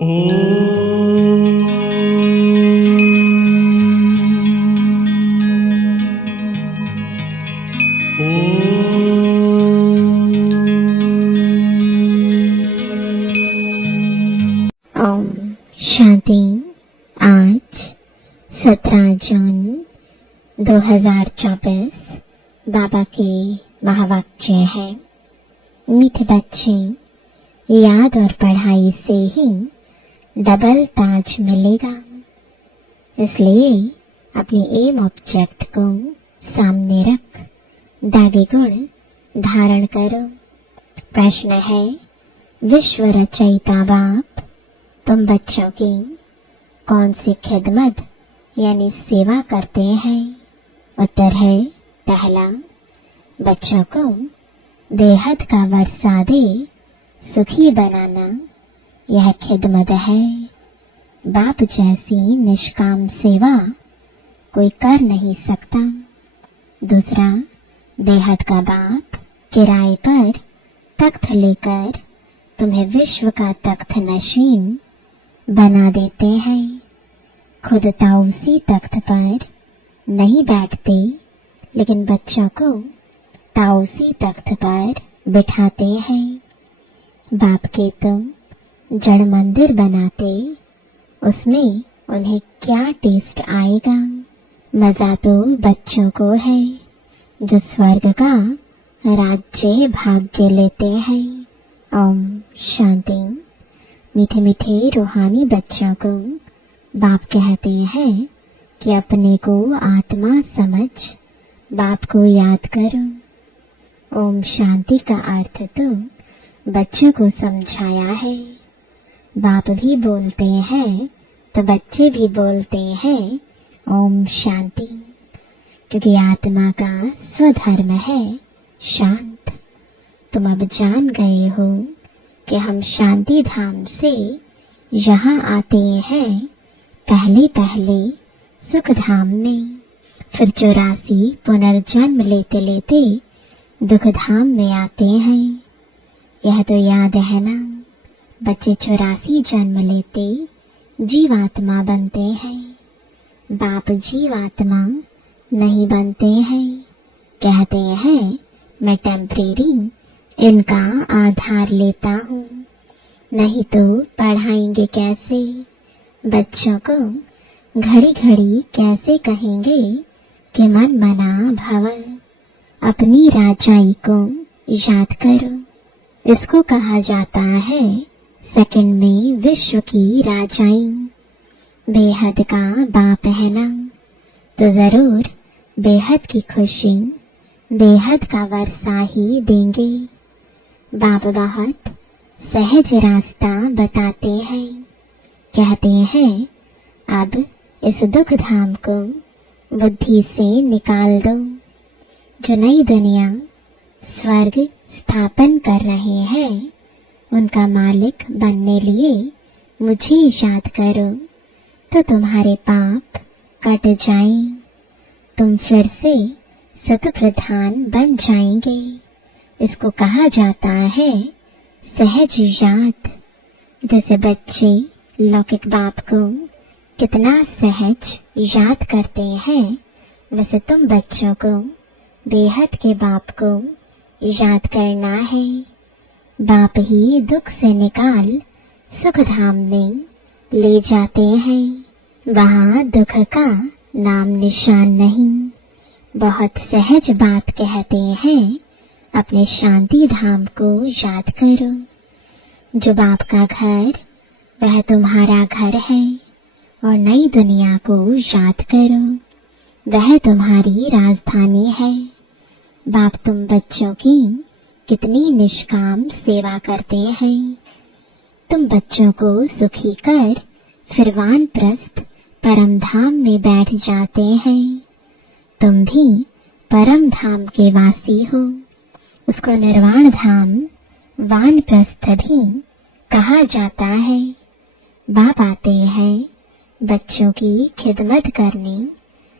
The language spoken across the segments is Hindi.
ओम शांति। आज 17 जून 2024 बाबा के महावाक्य है। मीठे बच्चे, याद और पढ़ाई से ही डबल ताज मिलेगा, इसलिए अपनी एम ऑब्जेक्ट को सामने रख दागी गुण धारण करो। प्रश्न है, विश्व रचयिता बाप, तुम बच्चों की कौन सी खिदमत यानी सेवा करते हैं? उत्तर है, पहला, बच्चों को बेहद का वर्षा दे सुखी बनाना, यह खिदमत है। बाप जैसी निष्काम सेवा कोई कर नहीं सकता। दूसरा, बेहद का बाप किराए पर तख्त लेकर तुम्हें विश्व का तख्त नशीन बना देते हैं। खुद ताउसी तख्त पर नहीं बैठते, लेकिन बच्चों को ताउसी तख्त पर बिठाते हैं। बाप के तुम जड़ मंदिर बनाते, उसमें उन्हें क्या टेस्ट आएगा? मजा तो बच्चों को है जो स्वर्ग का राज्य भाग्य लेते हैं। ओम शांति। मीठे मीठे रूहानी बच्चों को बाप कहते हैं कि अपने को आत्मा समझ बाप को याद करो। ओम शांति का अर्थ तो बच्चों को समझाया है। बाप भी बोलते हैं तो बच्चे भी बोलते हैं ओम शांति, क्योंकि आत्मा का स्वधर्म है शांत। तुम अब जान गए हो कि हम शांति धाम से यहाँ आते हैं पहले पहले सुख धाम में, फिर 84 पुनर्जन्म लेते लेते दुख धाम में आते हैं। यह तो याद है ना, बच्चे 84 जन्म लेते जीवात्मा बनते हैं। बाप जीवात्मा नहीं बनते हैं, कहते हैं मैं टेम्परेरी इनका आधार लेता हूँ। नहीं तो पढ़ाएंगे कैसे? बच्चों को घड़ी घड़ी कैसे कहेंगे कि मन मना भव? अपनी राजाई को याद करो। इसको कहा जाता है सेकंड में विश्व की राजाई। बेहद का बाप है ना, तो जरूर बेहद की खुशी, बेहद का वर्षा ही देंगे। बाप बहुत सहज रास्ता बताते हैं, कहते हैं अब इस दुख धाम को बुद्धि से निकाल दो। जो नई दुनिया स्वर्ग स्थापन कर रहे हैं, उनका मालिक बनने लिए मुझे याद करो, तो तुम्हारे पाप कट जाएं। तुम फिर से सतप्रधान बन जाएंगे। इसको कहा जाता है सहज याद। जैसे बच्चे लौकिक बाप को कितना सहज याद करते हैं, वैसे तुम बच्चों को बेहद के बाप को याद करना है। बाप ही दुख से निकाल सुख धाम में ले जाते हैं। वहाँ दुख का नाम निशान नहीं। बहुत सहज बात कहते हैं, अपने शांति धाम को याद करो। जो बाप का घर, वह तुम्हारा घर है, और नई दुनिया को याद करो, वह तुम्हारी राजधानी है। बाप तुम बच्चों की कितनी निष्काम सेवा करते हैं। तुम बच्चों को सुखी कर फिर वानप्रस्थ परम धाम में बैठ जाते हैं। तुम भी परम धाम के वासी हो। उसको निर्वाण धाम, वानप्रस्थ भी कहा जाता है। बाप आते हैं बच्चों की खिदमत करने,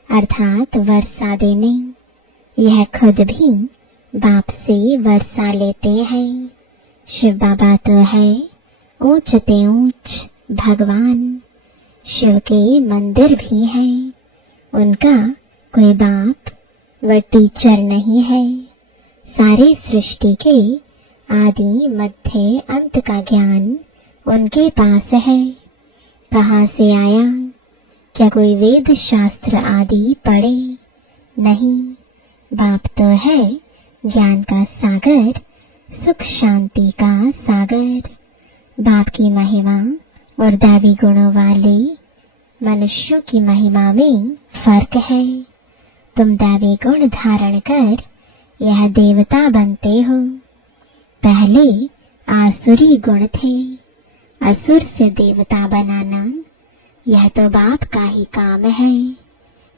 अर्थात वर्षा देने। यह खुद भी बाप से वर्षा लेते हैं। शिव बाबा तो है ऊंच ते ऊंच भगवान शिव के मंदिर भी हैं। उनका कोई बाप व टीचर नहीं है। सारे सृष्टि के आदि मध्य अंत का ज्ञान उनके पास है। कहाँ से आया? क्या कोई वेद शास्त्र आदि पढ़े? नहीं, बाप तो है ज्ञान का सागर, सुख शांति का सागर। बाप की महिमा और दैवी गुणों वाले मनुष्यों की महिमा में फर्क है। तुम दैवी गुण धारण कर यह देवता बनते हो। पहले आसुरी गुण थे। असुर से देवता बनाना यह तो बाप का ही काम है।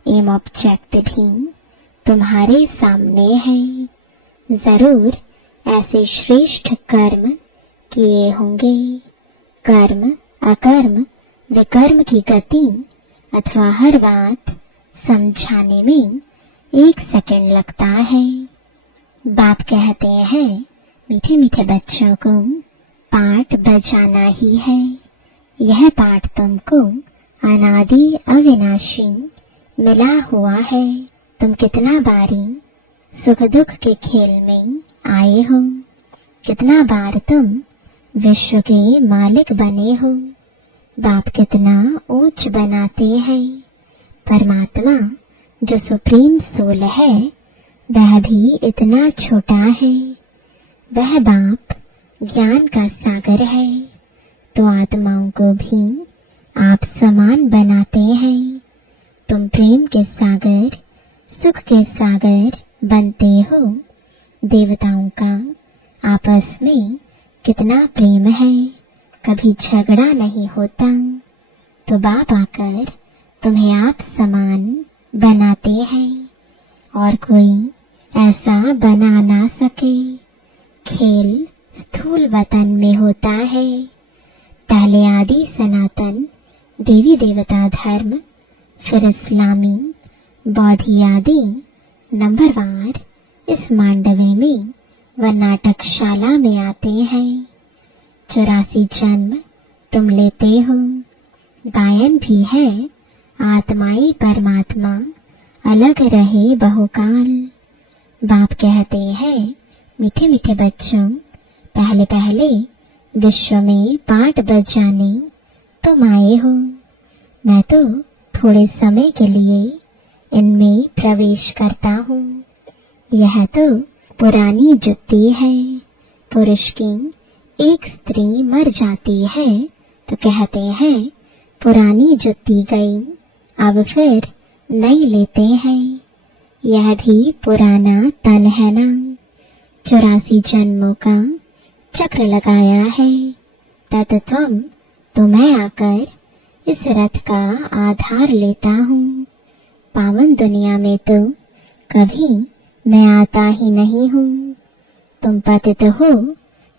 एम ऑब्जेक्ट भी तुम्हारे सामने है। जरूर ऐसे श्रेष्ठ कर्म किए होंगे। कर्म, अकर्म, विकर्म की गति अथवा हर बात समझाने में 1 सेकंड लगता है। बाप कहते हैं मीठे मीठे बच्चों को पाठ बजाना ही है। यह पाठ तुमको अनादि अविनाशी मिला हुआ है। तुम कितना बारी सुख दुख के खेल में आए हो। कितना बार तुम विश्व के मालिक बने हो। बाप कितना ऊंच बनाते हैं। परमात्मा जो सुप्रीम सोल है वह भी इतना छोटा है। वह बाप ज्ञान का सागर है, तो आत्माओं को भी आप समान बनाते हैं। तुम प्रेम के सागर, सुख के सागर बनते हो। देवताओं का आपस में कितना प्रेम है, कभी झगड़ा नहीं होता। तो बाप आकर तुम्हें आप समान बनाते हैं और कोई ऐसा बना ना सके। खेल स्थूल वतन में होता है। पहले आदि सनातन देवी देवता धर्म, फिर इस्लामी, बौद्धी आदि नंबरवार इस मांडवे में व नाटकशाला में आते हैं। 84 जन्म तुम लेते हो। गायन भी है आत्माई परमात्मा अलग रहे बहुकाल। बाप कहते हैं मीठे मीठे बच्चों, पहले पहले विश्व में पाठ बजाने तुम आए हो। मैं तो थोड़े समय के लिए इनमें प्रवेश करता हूँ। यह तो पुरानी जुत्ती है। पुरुष की एक स्त्री मर जाती है तो कहते हैं पुरानी जुत्ती गई, अब फिर नई लेते हैं। यह भी पुराना तन है ना। 84 जन्मों का चक्र लगाया है। तत्त्वम तो मैं आकर इस रथ का आधार लेता हूँ। पावन दुनिया में तो कभी मैं आता ही नहीं हूँ। तुम पतित हो,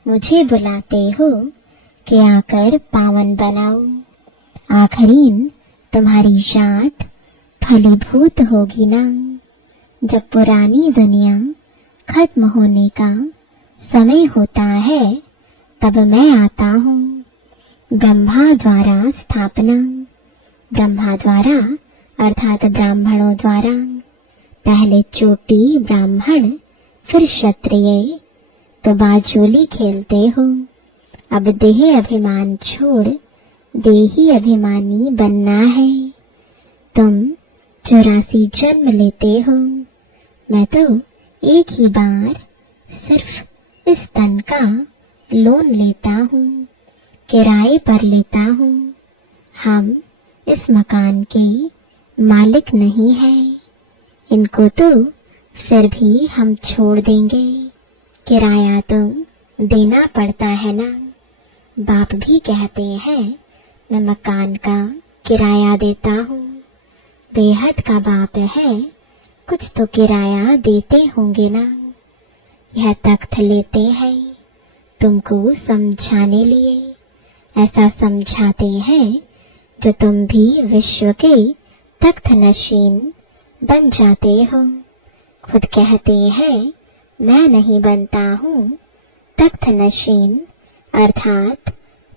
मुझे बुलाते हो कि आकर पावन बनाओ। आखिरीन तुम्हारी जात फलीभूत होगी ना। जब पुरानी दुनिया खत्म होने का समय होता है तब मैं आता हूँ। ब्रह्मा द्वारा स्थापना, ब्रह्मा द्वारा अर्थात ब्राह्मणों द्वारा। पहले चोटी ब्राह्मण, फिर क्षत्रिय, तो बाजोली खेलते हो। अब देह अभिमान छोड़ देही अभिमानी बनना है। तुम 84 जन्म लेते हो। मैं तो एक ही बार सिर्फ इस तन का लोन लेता हूँ, किराए पर लेता हूँ। हम इस मकान के मालिक नहीं हैं। इनको तो फिर भी हम छोड़ देंगे। किराया तो देना पड़ता है ना। बाप भी कहते हैं मैं मकान का किराया देता हूँ। बेहद का बाप है, कुछ तो किराया देते होंगे ना। यह तख्त लेते हैं तुमको समझाने लिए। ऐसा समझाते हैं जो तुम भी विश्व के तख्त नशीन बन जाते हो। खुद कहते हैं मैं नहीं बनता हूँ तख्त नशीन, अर्थात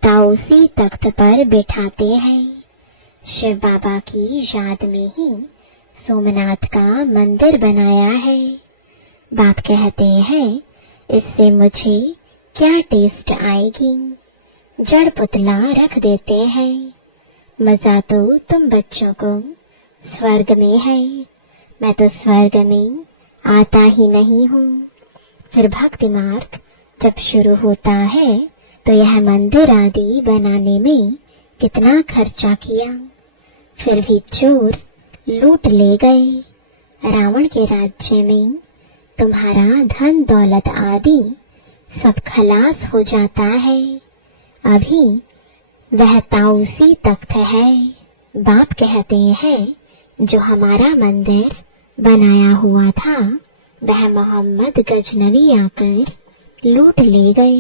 ताऊसी तख्त पर बिठाते हैं। शिव बाबा की याद में ही सोमनाथ का मंदिर बनाया है। बाप कहते हैं इससे मुझे क्या टेस्ट आएगी। जड़ पुतला रख देते हैं। मजा तो तुम बच्चों को स्वर्ग में है, मैं तो स्वर्ग में आता ही नहीं हूँ। फिर भक्ति मार्ग जब शुरू होता है तो यह मंदिर आदि बनाने में कितना खर्चा किया, फिर भी चोर लूट ले गए। रावण के राज्य में तुम्हारा धन दौलत आदि सब खलास हो जाता है। अभी वह ताऊसी तख्त है। बाप कहते हैं जो हमारा मंदिर बनाया हुआ था वह मोहम्मद गजनवी आकर लूट ले गए।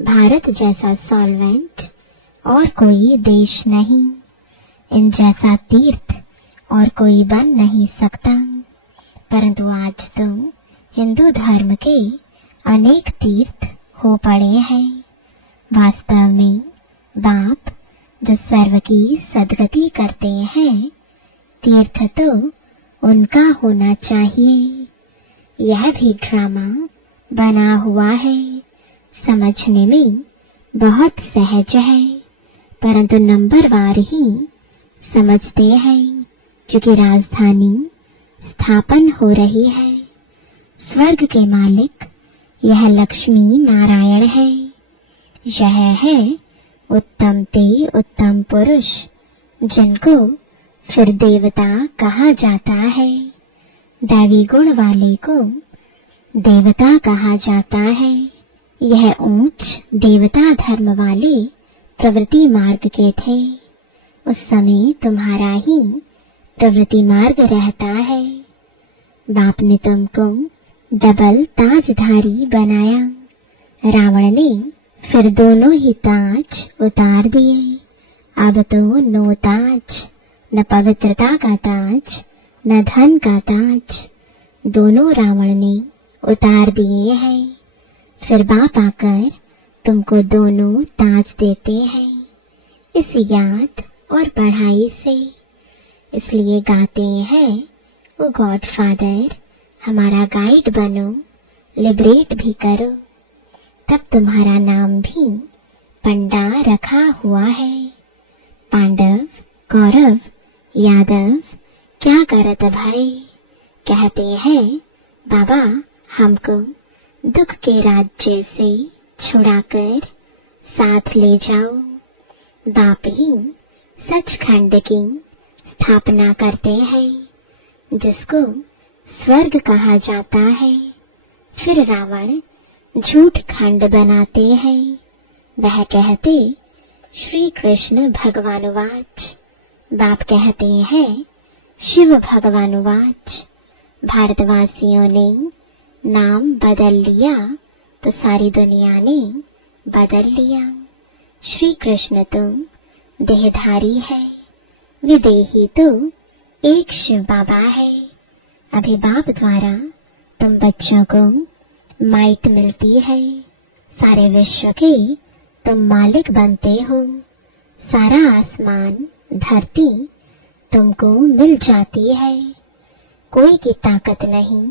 भारत जैसा सॉल्वेंट और कोई देश नहीं, इन जैसा तीर्थ और कोई बन नहीं सकता। परंतु आज तो हिंदू धर्म के अनेक तीर्थ हो पड़े हैं। वास्तव में बाप जो सर्व की सद्गति करते हैं, तीर्थ तो उनका होना चाहिए। यह भी ड्रामा बना हुआ है, समझने में बहुत सहज है, परंतु नंबरवार ही समझते हैं, क्योंकि राजधानी स्थापन हो रही है। स्वर्ग के मालिक यह लक्ष्मी नारायण है। यह है उत्तम ते उत्तम पुरुष, जिनको फिर देवता कहा जाता है। दैवी गुण वाले को देवता कहा जाता है। यह ऊंच देवता धर्म वाले प्रवृत्ति मार्ग के थे। उस समय तुम्हारा ही प्रवृत्ति मार्ग रहता है। बाप ने तुमको डबल ताजधारी बनाया। रावण ने फिर दोनों ही ताज उतार दिए। अब तो नो ताज, न पवित्रता का ताज न धन का ताज, दोनों रावण ने उतार दिए हैं। फिर बाप आकर तुमको दोनों ताज देते हैं इस याद और पढ़ाई से। इसलिए गाते हैं ओ गॉड फादर हमारा गाइड बनो, लिबरेट भी करो। तब तुम्हारा नाम भी पंडा रखा हुआ है। पांडव, कौरव, यादव क्या करत भाई, कहते हैं बाबा हमको दुख के राज्य से छुड़ाकर साथ ले जाओ। बाप ही सचखंड की स्थापना करते हैं, जिसको स्वर्ग कहा जाता है। फिर रावण झूठ खंड बनाते हैं। वह कहते श्री कृष्ण भगवानुवाच। बाप कहते हैं शिव भगवानुवाच। भारतवासियों ने नाम बदल लिया तो सारी दुनिया ने बदल लिया। श्री कृष्ण तो देहधारी है, विदेही तो एक शिव बाबा है। अभी बाप द्वारा तुम बच्चों को माइट मिलती है। सारे विश्व के तुम मालिक बनते हो। सारा आसमान धरती तुमको मिल जाती है। कोई की ताकत नहीं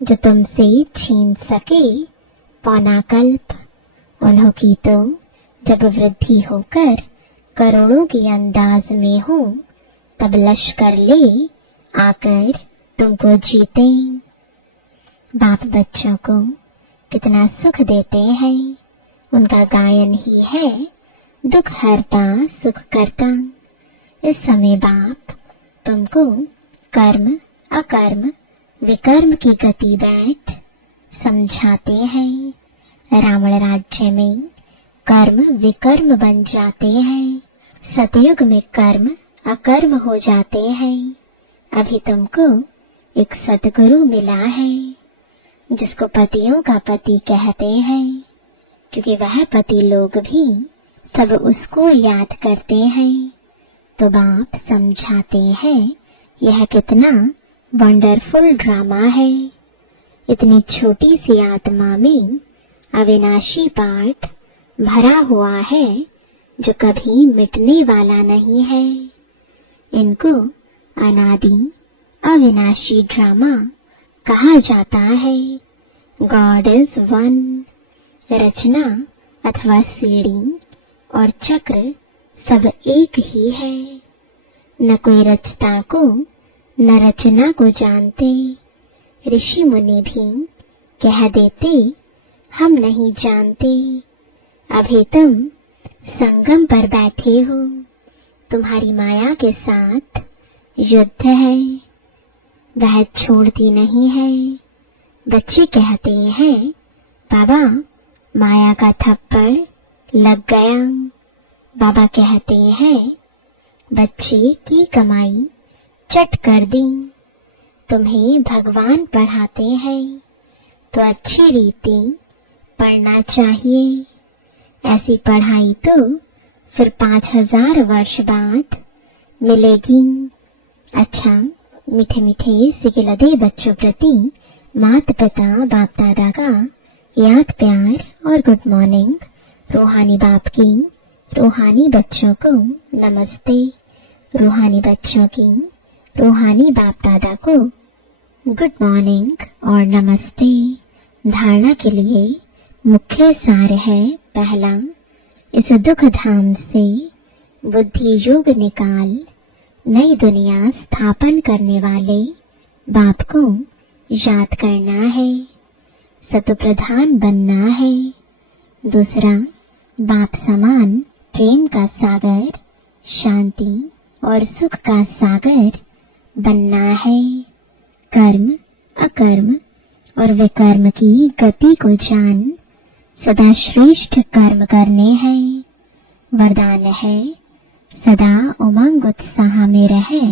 जो तुमसे छीन सके पौना कल्प। उन्हों की तो जब वृद्धि होकर करोड़ों की अंदाज में हो, तब लश्कर ले आकर तुमको जीते। बाप बच्चों को कितना सुख देते हैं। उनका गायन ही है दुख हरता सुख करता। इस समय बाप तुमको कर्म अकर्म विकर्म की गति बैठ समझाते हैं। रावण राज्य में कर्म विकर्म बन जाते हैं। सतयुग में कर्म अकर्म हो जाते हैं। अभी तुमको एक सतगुरु मिला है, जिसको पतियों का पति कहते हैं, क्योंकि वह पति लोग भी सब उसको याद करते हैं। तो बाप समझाते हैं यह कितना वंडरफुल ड्रामा है। इतनी छोटी सी आत्मा में अविनाशी पाठ भरा हुआ है जो कभी मिटने वाला नहीं है। इनको अनादि अविनाशी ड्रामा कहा जाता है। God is one. रचना अथवा सीढ़ी और चक्र सब एक ही है। न कोई रचता को न रचना को जानते। ऋषि मुनि भी कह देते हम नहीं जानते। अभी तुम संगम पर बैठे हो, तुम्हारी माया के साथ युद्ध है, वह छोड़ती नहीं है। बच्चे कहते हैं बाबा माया का थप्पड़ लग गया। बाबा कहते हैं बच्चे की कमाई चट कर दी। तुम्हें भगवान पढ़ाते हैं तो अच्छी रीति पढ़ना चाहिए। ऐसी पढ़ाई तो फिर 5000 वर्ष बाद मिलेगी। अच्छा, मीठे मीठे सिकिलदे बच्चों प्रति माता पिता बाप दादा का याद प्यार और गुड मॉर्निंग। रूहानी बाप की रूहानी बच्चों को नमस्ते। रूहानी बच्चों की रूहानी बाप दादा को गुड मॉर्निंग और नमस्ते। धारणा के लिए मुख्य सार है पहला, इस दुख धाम से बुद्धि योग निकाल नई दुनिया स्थापन करने वाले बाप को याद करना है, सत्व प्रधान बनना है। दूसरा, बाप समान प्रेम का सागर, शांति और सुख का सागर बनना है। कर्म अकर्म और विकर्म की गति को जान सदा श्रेष्ठ कर्म करने हैं। वरदान है सदा उमंग उत्साह में रहे,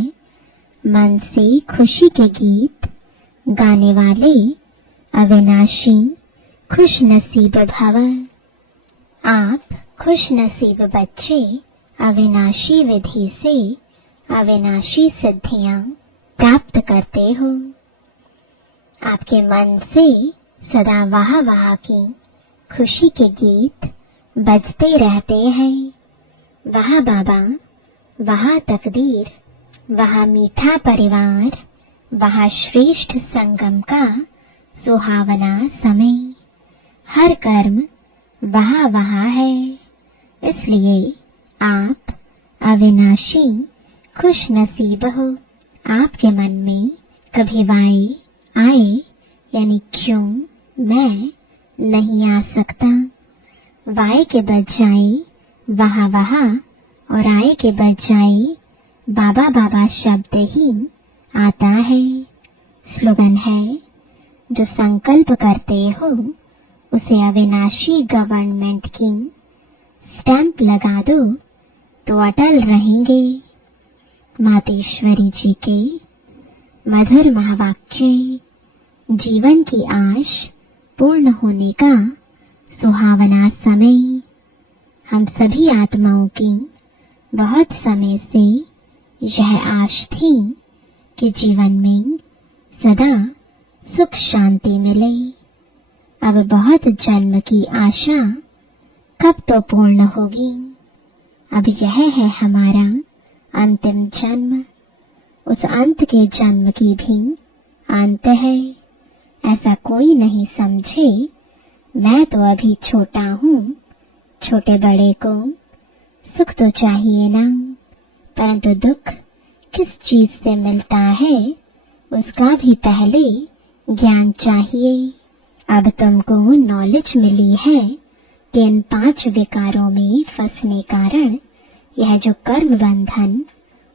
मन से खुशी के गीत गाने वाले अविनाशी खुश नसीब भव। आप खुश नसीब बच्चे अविनाशी विधि से अविनाशी सिद्धियां प्राप्त करते हो। आपके मन से सदा वाह वाह की खुशी के गीत बजते रहते हैं। वाह बाबा, वाह तकदीर, वाह मीठा परिवार, वाह श्रेष्ठ संगम का सुहावना समय। हर कर्म वाह वाह है, इसलिए आप अविनाशी खुश नसीब हो। आपके मन में कभी वाई आए यानी क्यों मैं नहीं आ सकता। वाई के बजाय वाह वाह और आए के बजाय बाबा बाबा शब्द ही आता है। स्लोगन है जो संकल्प करते हो उसे अविनाशी गवर्नमेंट की स्टैंप लगा दो तो अटल रहेंगे। मातेश्वरी जी के मधुर महावाक्य जीवन की आश पूर्ण होने का सुहावना समय। हम सभी आत्माओं की बहुत समय से यह आश थी कि जीवन में सदा सुख शांति मिले। अब बहुत जन्म की आशा कब तो पूर्ण होगी। अब यह है हमारा अंतिम जन्म। उस अंत के जन्म की भी अंत है। ऐसा कोई नहीं समझे मैं तो अभी छोटा हूँ। छोटे बड़े को सुख तो चाहिए ना, परंतु दुख किस चीज से मिलता है उसका भी पहले ज्ञान चाहिए। अब तुमको नॉलेज मिली है कि इन 5 विकारों में फंसने कारण यह जो कर्म बंधन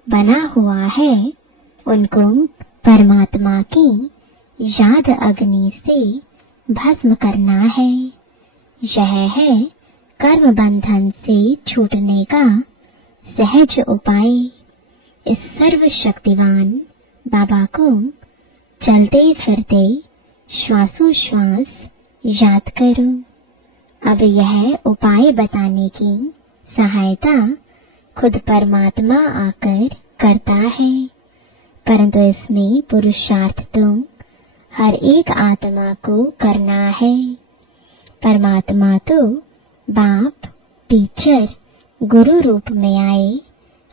बना हुआ है उनको परमात्मा की याद अग्नि से भस्म करना है। यह है कर्म बंधन से छूटने का सहज उपाय। इस सर्वशक्तिवान बाबा को चलते फिरते श्वासोश्वास याद करो। अब यह उपाय बताने की सहायता खुद परमात्मा आकर करता है, परंतु इसमें पुरुषार्थ तो हर एक आत्मा को करना है। परमात्मा तो बाप, टीचर, गुरु रूप में आए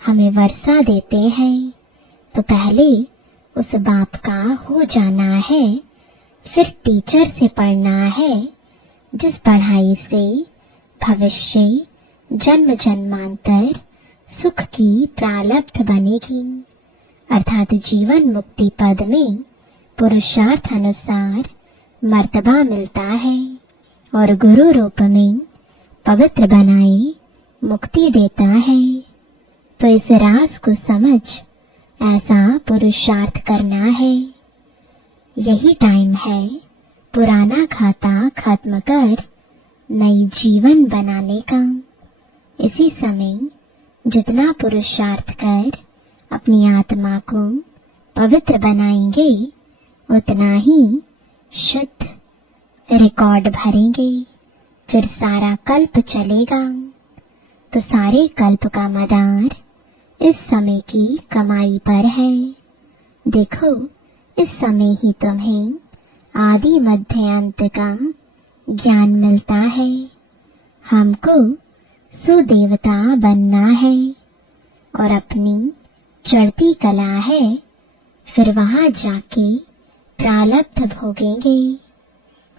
हमें वर्षा देते हैं, तो पहले उस बाप का हो जाना है, फिर टीचर से पढ़ना है, जिस पढ़ाई से भविष्य जन्म जन्मांतर सुख की प्रारब्ध बनेगी। अर्थात जीवन मुक्ति पद में पुरुषार्थ अनुसार मर्तबा मिलता है और गुरु रूप में पवित्र बनाए मुक्ति देता है। तो इस राज को समझ ऐसा पुरुषार्थ करना है। यही टाइम है पुराना खाता खत्म कर नई जीवन बनाने का। इसी समय जितना पुरुषार्थ कर अपनी आत्मा को पवित्र बनाएंगे, उतना ही शुद्ध रिकॉर्ड भरेंगे। फिर सारा कल्प चलेगा। तो सारे कल्प का मदार इस समय की कमाई पर है। देखो, इस समय ही तुम्हें आदि मध्य अंत का ज्ञान मिलता है। हमको सुदेवता बनना है और अपनी चढ़ती कला है, फिर वहां जाके प्रारब्ध भोगेंगे।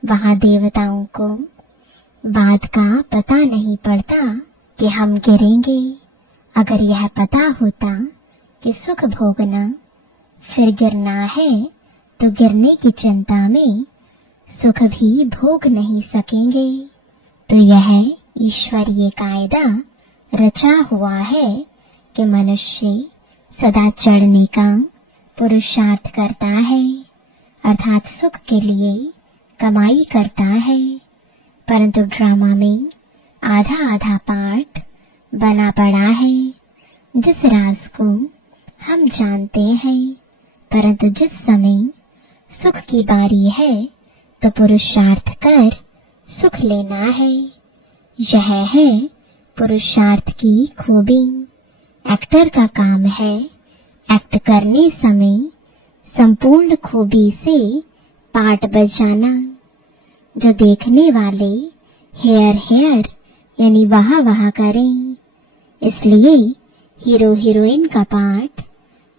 वहां देवताओं को बात का पता नहीं पड़ता कि हम गिरेंगे। अगर यह पता होता कि सुख भोगना फिर गिरना है, तो गिरने की चिंता में सुख भी भोग नहीं सकेंगे। तो यह ईश्वरीय कायदा रचा हुआ है कि मनुष्य सदा चढ़ने का पुरुषार्थ करता है, अर्थात सुख के लिए कमाई करता है। परंतु ड्रामा में आधा आधा पार्ट बना पड़ा है, जिस राज को हम जानते हैं। परंतु जिस समय सुख की बारी है, तो पुरुषार्थ कर सुख लेना है। यह है पुरुषार्थ की खूबी। एक्टर का काम है एक्ट करने समय संपूर्ण खूबी से पार्ट बजाना। जो देखने वाले हेयर हेयर यानी वाह वाह करें। इसलिए हीरो हीरोइन का पार्ट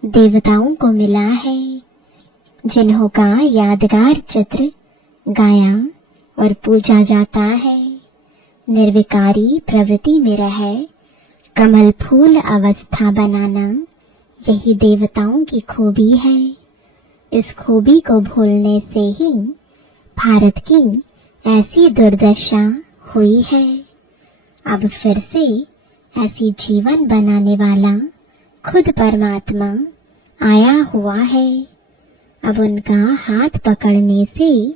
देवताओं को मिला है, जिन्हों का यादगार चित्र गाया और पूजा जाता है। निर्विकारी प्रवृत्ति में रहे कमल फूल अवस्था बनाना, यही देवताओं की खूबी है। इस खूबी को भूलने से ही भारत की ऐसी दुर्दशा हुई है। अब फिर से ऐसी जीवन बनाने वाला खुद परमात्मा आया हुआ है। अब उनका हाथ पकड़ने से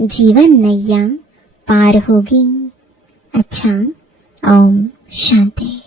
जीवन नैया पार होगी। अच्छा, ओम शांति।